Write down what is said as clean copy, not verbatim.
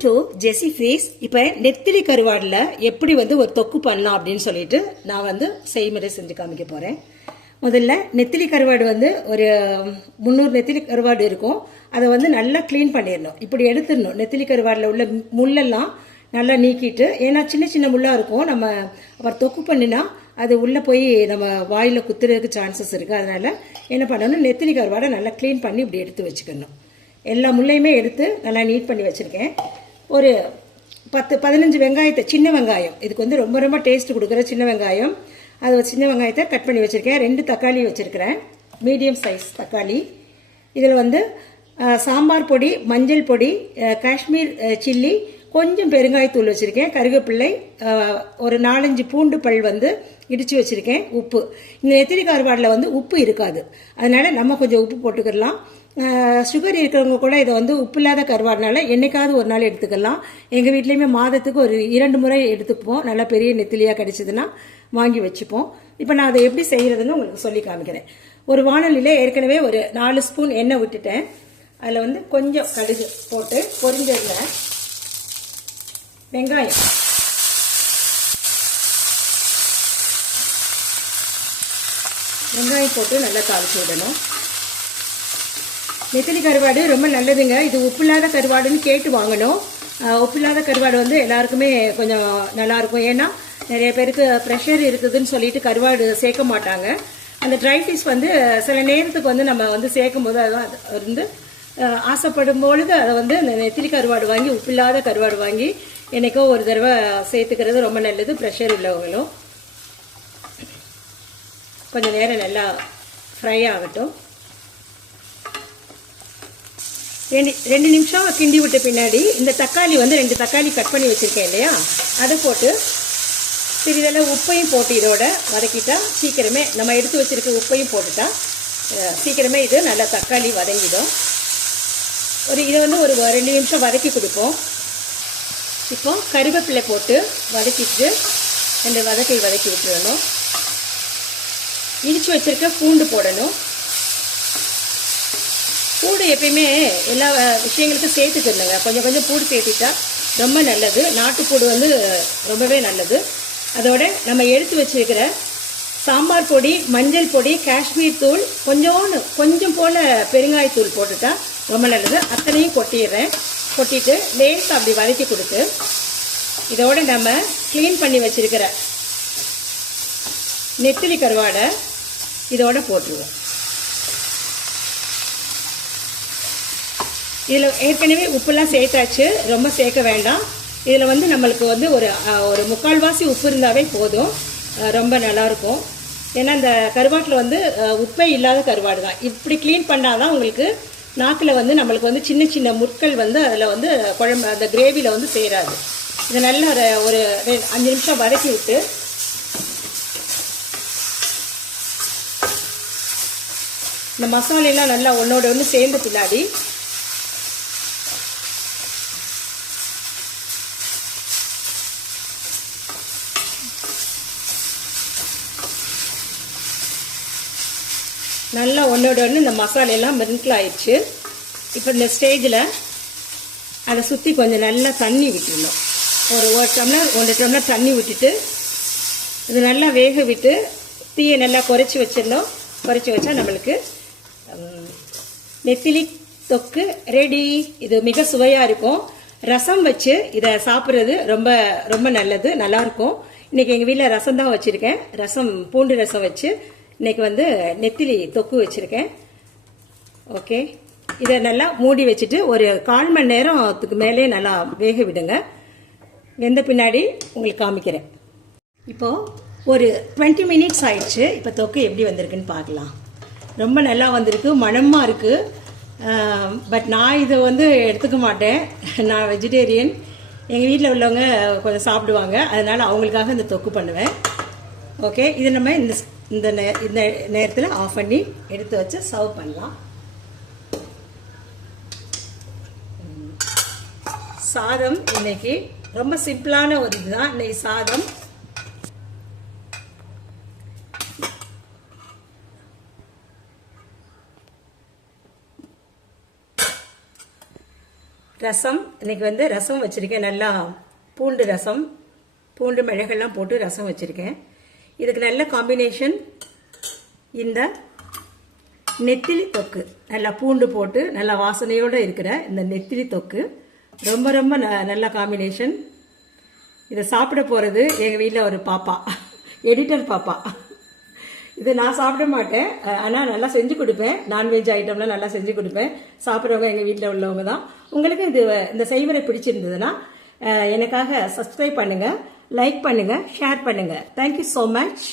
Welcome to Jesi fees. இப்போ நெத்திலி கருவாடில் எப்படி ஒரு தொக்கு பண்ணலாம் அப்படின்னு சொல்லிட்டு நான் செய்முறை செஞ்சு காமிக்க போகிறேன். முதல்ல நெத்திலி கருவாடு ஒரு 300 நெத்திலி கருவாடு இருக்கும். அதை நல்லா க்ளீன் பண்ணிடணும். இப்படி எடுத்துடணும். நெத்திலி கருவாடில் உள்ள முள்ளெல்லாம் நல்லா நீக்கிட்டு, ஏன்னா சின்ன சின்ன முள்ளாக இருக்கும். நம்ம அப்புறம் தொக்கு பண்ணினா அது உள்ளே போய் நம்ம வாயில் குத்துறதுக்கு சான்சஸ் இருக்குது. அதனால் என்ன பண்ணணும், நெத்திலி கருவாடை நல்லா க்ளீன் பண்ணி இப்படி எடுத்து வச்சுக்கணும். எல்லா முள்ளையுமே எடுத்து நல்லா நீட் பண்ணி வச்சுருக்கேன். ஒரு 10-15 வெங்காயத்தை, சின்ன வெங்காயம், இதுக்கு ரொம்ப ரொம்ப டேஸ்ட் கொடுக்குற சின்ன வெங்காயம், அது ஒரு சின்ன வெங்காயத்தை கட் பண்ணி வச்சுருக்கேன். 2 தக்காளி வச்சுருக்கிறேன், மீடியம் சைஸ் தக்காளி. இதில் சாம்பார் பொடி, மஞ்சள் பொடி, காஷ்மீர் சில்லி, கொஞ்சம் பெருங்காயத்தூள் வச்சுருக்கேன், கருவேப்பிள்ளை, ஒரு 4-5 பூண்டு பல் இடித்து வச்சுருக்கேன், உப்பு. இந்த நெத்திலி கருவாடில் உப்பு இருக்காது, அதனால் நம்ம கொஞ்சம் உப்பு போட்டுக்கிடலாம். சுகர் இருக்கிறவங்க கூட இதை உப்பு இல்லாத கருவாடினால என்னைக்காவது ஒரு நாள் எடுத்துக்கலாம். எங்கள் வீட்லேயுமே மாதத்துக்கு ஒரு 2 முறை எடுத்துப்போம். நல்லா பெரிய நெத்திலியாக கிடைச்சதுன்னா வாங்கி வச்சுப்போம். இப்போ நான் அதை எப்படி செய்கிறதுன்னு உங்களுக்கு சொல்லி காமிக்கிறேன். ஒரு வாணலியில் ஏற்கனவே ஒரு 4 ஸ்பூன் எண்ணெய் விட்டுட்டேன். அதில் கொஞ்சம் கடுகு போட்டு பொரிஞ்சதில் வெங்காயம், போட்டு நல்லா தாளிச்சு விடணும். நெத்திலி கருவாடு ரொம்ப நல்லதுங்க. இது உப்பு இல்லாத கருவாடுன்னு கேட்டு வாங்கணும். உப்பு இல்லாத கருவாடு எல்லாருக்குமே கொஞ்சம் நல்லாயிருக்கும். ஏன்னா நிறைய பேருக்கு ப்ரெஷர் இருக்குதுன்னு சொல்லிட்டு கருவாடு சேர்க்க மாட்டாங்க. அந்த ட்ரை ஃபிஷ் சில நேரத்துக்கு நம்ம சேர்க்கும் போது அதான் ஆசைப்படும் பொழுது அதை இந்த நெத்திலி கருவாடு வாங்கி, உப்பு இல்லாத கருவாடு வாங்கி என்னைக்கோ ஒரு தடவை சேர்த்துக்கிறது ரொம்ப நல்லது. ப்ரெஷர் உள்ளவங்களும் கொஞ்சம் நேரம் நல்லா ஃப்ரை ஆகட்டும். 2 நிமிஷம் கிண்டி விட்ட பின்னாடி இந்த தக்காளி 2 தக்காளி கட் பண்ணி வச்சுருக்கேன் இல்லையா, அதை போட்டு சிறிதளவு உப்பையும் போட்டு இதோட வதக்கிட்டா சீக்கிரமே, நம்ம எடுத்து வச்சுருக்க உப்பையும் போட்டுட்டா சீக்கிரமே இது நல்லா தக்காளி வதங்கிடும். இதை ஒரு 2 நிமிஷம் வதக்கி கொடுப்போம். இப்போ கருவேப்பிலை போட்டு வதக்கிட்டு 2 வதக்கி விட்டுறணும். இடித்து வச்சுருக்க பூண்டு போடணும். பூடு எப்பயுமே எல்லா விஷயங்களுக்கும் சேர்த்துக்கணுங்க. கொஞ்சம் கொஞ்சம் பூடு சேர்த்துட்டா ரொம்ப நல்லது. நாட்டுப்பூடு ரொம்பவே நல்லது. அதோட நம்ம எடுத்து வச்சிருக்கிற சாம்பார் பொடி, மஞ்சள் பொடி, காஷ்மீர் தூள், கொஞ்சம் போல் பெருங்காயத்தூள் போட்டுட்டா ரொம்ப நல்லது. அத்தனையும் கொட்டிடுறேன். கொட்டிட்டு லேசாக அப்படி வதக்கி கொடுத்து இதோட நம்ம க்ளீன் பண்ணி வச்சிருக்கிற நெத்திலி கருவாடை இதோட போட்டுருவோம். இதில் ஏற்கனவே உப்புலாம் சேர்த்தாச்சு, ரொம்ப சேர்க்க வேண்டாம். இதில் நம்மளுக்கு ஒரு 3/4 உப்பு இருந்தாவே போதும், ரொம்ப நல்லாயிருக்கும். ஏன்னா இந்த கருவாட்டில் உப்பே இல்லாத கருவாடு தான். இப்படி க்ளீன் பண்ணால் தான் உங்களுக்கு நாக்கில் நம்மளுக்கு சின்ன சின்ன முட்கள் அதில் குழம்பு அந்த கிரேவியில் சேராது. இதை நல்லா ஒரு 5 நிமிஷம் வதக்கி விட்டு இந்த மசாலையெல்லாம் நல்லா ஒன்றோட ஒன்று சேர்ந்த பின்னாடி நல்லா ஒன்றோட ஒன்று இந்த மசாலையெல்லாம் மிருங்கிள் ஆயிடுச்சு. இப்போ இந்த ஸ்டேஜில் அதை சுற்றி கொஞ்சம் நல்லா தண்ணி விட்டுடணும். ஒரு 1 டம்ளர் தண்ணி விட்டுட்டு இது நல்லா வேக விட்டு தீயை நல்லா குறைச்சி வச்சிடணும். குறைச்சி வச்சா நம்மளுக்கு நெத்திலி தொக்கு ரெடி. இது மிக சுவையாக இருக்கும். ரசம் வச்சு இதை சாப்பிட்றது ரொம்ப ரொம்ப நல்லது, நல்லாயிருக்கும். இன்றைக்கி எங்கள் வீட்டில் ரசம் தான் வச்சுருக்கேன். ரசம், பூண்டு ரசம் வச்சு இன்றைக்கி நெத்திலி தொக்கு வச்சுருக்கேன். ஓகே, இதை நல்லா மூடி வச்சுட்டு ஒரு 1/4 மணி நேரத்துக்கு மேலே நல்லா வேக விடுங்க. வெந்த பின்னாடி உங்களுக்கு காமிக்கிறேன். இப்போது ஒரு 20 மினிட்ஸ் ஆயிடுச்சு. இப்போ தொக்கு எப்படி வந்திருக்குன்னு பார்க்கலாம். ரொம்ப நல்லா வந்திருக்கு, மணமாக இருக்குது. பட் நான் இதை எடுத்துக்க மாட்டேன். நான் வெஜிடேரியன். எங்கள் வீட்டில் உள்ளவங்க கொஞ்சம் சாப்பிடுவாங்க, அதனால் அவங்களுக்காக இந்த தொக்கு பண்ணுவேன். ஓகே, இது நம்ம இந்த நேரத்தில் ஆஃப் பண்ணி எடுத்து வச்சு சர்வ் பண்ணலாம். சாதம் இன்னைக்கு ரொம்ப சிம்பிளான ஒரு இதுதான். இன்னைக்கு சாதம் ரசம் இன்னைக்கு வந்து ரசம் வச்சுருக்கேன். நல்லா பூண்டு ரசம், பூண்டு மிளகெல்லாம் போட்டு ரசம் வச்சுருக்கேன். இதுக்கு நல்ல காம்பினேஷன் இந்த நெத்திலி தொக்கு. நல்லா பூண்டு போட்டு நல்லா வாசனையோடு இருக்கிற இந்த நெத்திலி தொக்கு ரொம்ப ரொம்ப நல்ல காம்பினேஷன். இதை சாப்பிட போகிறது எங்கள் வீட்டில் ஒரு பாப்பா, எடிட்டர் பாப்பா. இது நான் சாப்பிட மாட்டேன், ஆனால் நல்லா செஞ்சு கொடுப்பேன். நான்வெஜ் ஐட்டம்லாம் நல்லா செஞ்சு கொடுப்பேன். சாப்பிட்றவங்க எங்கள் வீட்டில் உள்ளவங்க தான். உங்களுக்கு இந்த செய்முறை பிடிச்சிருந்ததுன்னா எனக்காக சப்ஸ்கிரைப் பண்ணுங்கள், லைக் பண்ணுங்கள், ஷேர் பண்ணுங்கள். Thank you so much.